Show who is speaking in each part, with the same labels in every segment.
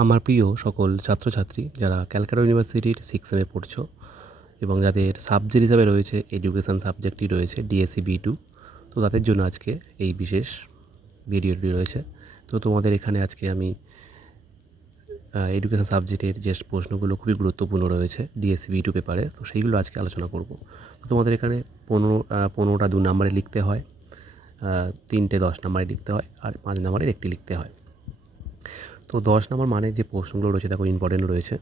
Speaker 1: আমার প্রিয় সকল ছাত্রছাত্রী যারা ক্যালকাটা ইউনিভার্সিটির সিক্স সেমে পড়ছো এবং যাদের সাবজেক্ট হিসাবে রয়েছে এডুকেশান সাবজেক্টই রয়েছে ডিএসসি বি টু তো তাদের জন্য আজকে এই বিশেষ ভিডিওটি রয়েছে। তো তোমাদের এখানে আজকে আমি এডুকেশান সাবজেক্টের যে প্রশ্নগুলো খুবই গুরুত্বপূর্ণ রয়েছে ডিএসসি বি টু পেপারে তো সেইগুলো আজকে আলোচনা করব। তো তোমাদের এখানে পনেরো পনেরোটা দু নম্বরে লিখতে হয় তিনটে দশ নম্বরে লিখতে হয়, আর পাঁচ নম্বরের একটি লিখতে হয়। তো দশ নম্বর মানে যে প্রশ্নগুলো রয়েছে, দেখো ইম্পর্টেন্ট রয়েছে।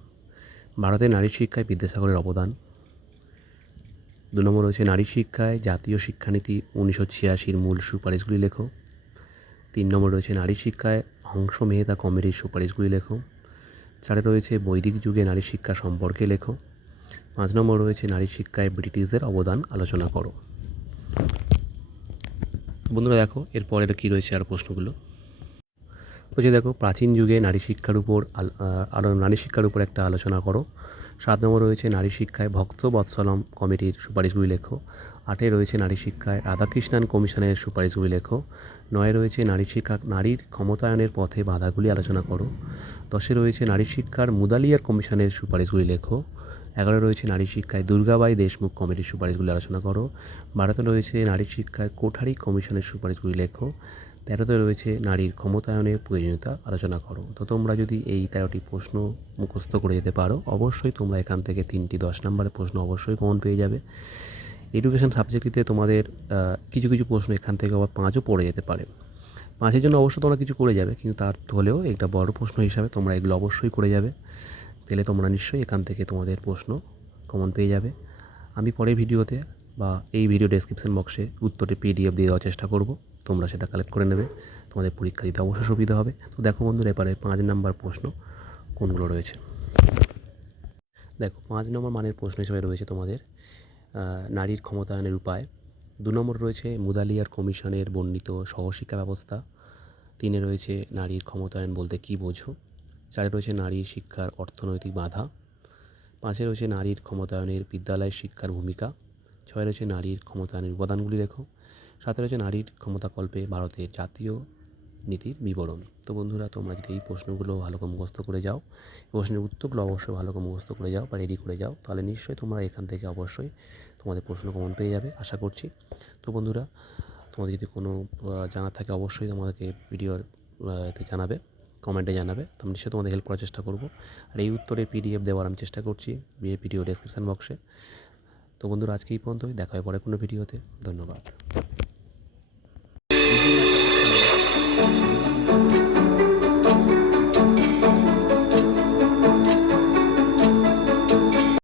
Speaker 1: ভারতের নারী শিক্ষায় বিদ্যাসাগরের অবদান। দু নম্বর রয়েছে নারী শিক্ষায় জাতীয় শিক্ষানীতি উনিশশো ছিয়াশির মূল সুপারিশগুলি লেখো। তিন নম্বর রয়েছে নারী শিক্ষায় হংস মেহতা কমিটির সুপারিশগুলি লেখো। চারে রয়েছে বৈদিক যুগে নারী শিক্ষা সম্পর্কে লেখো। পাঁচ নম্বর রয়েছে নারী শিক্ষায় ব্রিটিশদের অবদান আলোচনা করো। বন্ধুরা দেখো, এরপরের কী রয়েছে আর প্রশ্নগুলো? বলছে, দেখো, প্রাচীন যুগে নারী শিক্ষার উপর আলো নারী শিক্ষার উপর একটা আলোচনা করো। সাত নম্বর রয়েছে, নারী শিক্ষায় ভক্ত বৎসলম কমিটির সুপারিশগুলি লেখো। আটে রয়েছে, নারী শিক্ষায় রাধাকৃষ্ণান কমিশনের সুপারিশগুলি লেখো। নয় রয়েছে, নারী শিক্ষা, নারীর ক্ষমতায়নের পথে বাধাগুলি আলোচনা করো। দশে রয়েছে, নারী শিক্ষার মুদালিয়ার কমিশনের সুপারিশগুলি লেখো। এগারো রয়েছে নারী শিক্ষায় দুর্গাবাই দেশমুখ কমিটির সুপারিশগুলি আলোচনা করো। বারোতে রয়েছে নারী শিক্ষায় কোঠারি কমিশনের সুপারিশগুলি লেখো। তেরোতে রয়েছে নারীর ক্ষমতায়নের প্রয়োজনীয়তা আলোচনা করো। তো তোমরা যদি এই তেরোটি প্রশ্ন মুখস্থ করে যেতে পারো, অবশ্যই তোমরা এখান থেকে তিনটি দশ নম্বরের প্রশ্ন অবশ্যই কমন পেয়ে যাবে। এডুকেশন সাবজেক্টটিতে তোমাদের কিছু কিছু প্রশ্ন এখান থেকে আবার পাঁচও পড়ে যেতে পারে। পাঁচের জন্য অবশ্যই তোমরা কিছু করে যাবে, কিন্তু তার হলেও একটা বড় প্রশ্ন হিসাবে তোমরা এগুলো অবশ্যই করে যাবে। তাহলে তোমরা নিশ্চয়ই এখান থেকে তোমাদের প্রশ্ন কমন পেয়ে যাবে। আমি পরের ভিডিওতে বা এই ভিডিও ডেসক্রিপশন বক্সে উত্তরে পিডিএফ দিয়ে দেওয়ার চেষ্টা করব। তোমরা সেটা কালেক্ট করে নেবে। তোমাদের পরীক্ষা দিতে অবশ্যই সুবিধা হবে। তো দেখো বন্ধুরা, এবারে পাঁচ নাম্বার প্রশ্ন কোনগুলো রয়েছে? দেখো, পাঁচ নম্বর মানের প্রশ্ন হিসেবে রয়েছে তোমাদের নারীর ক্ষমতায়নের উপায়। দু নম্বর রয়েছে মুদালিয়ার কমিশনের বর্ণিত সহশিক্ষা ব্যবস্থা। তিনে রয়েছে নারীর ক্ষমতায়ন বলতে কী বোঝো? চারে রয়েছে নারী শিক্ষার অর্থনৈতিক বাধা, পাঁচে রয়েছে নারীর ক্ষমতায়নের বিদ্যালয় শিক্ষার ভূমিকা, ছয় রয়েছে নারীর ক্ষমতায়নের উপাদানগুলি লেখো সাথে রয়েছে নারীর ক্ষমতাকল্পে ভারতের জাতীয় নীতির বিবরণ। তো বন্ধুরা, তোমরা যদি এই প্রশ্নগুলো ভালো করে মুখস্থ করে যাও প্রশ্নের উত্তরগুলো অবশ্যই ভালো করে মুখস্থ করে যাও বা রেডি করে যাও, তাহলে নিশ্চয়ই তোমরা এখান থেকে অবশ্যই তোমাদের প্রশ্ন কমন পেয়ে যাবে, আশা করছি। তো বন্ধুরা, তোমাদের যদি কোনো জানার থাকে অবশ্যই তোমাদেরকে ভিডিওর জানাবে। কমেন্টে জানাবে। তো আমি নিশ্চয়ই তোমাদের হেল্প করার চেষ্টা করব। আর এই উত্তরে পিডিএফ দেওয়ার আমি চেষ্টা করছি বিয়ে ভিডিও ডেসক্রিপশান বক্সে তো বন্ধুরা, আজকে এই পর্যন্তই। দেখা হয় পরে কোনো ভিডিওতে ধন্যবাদ।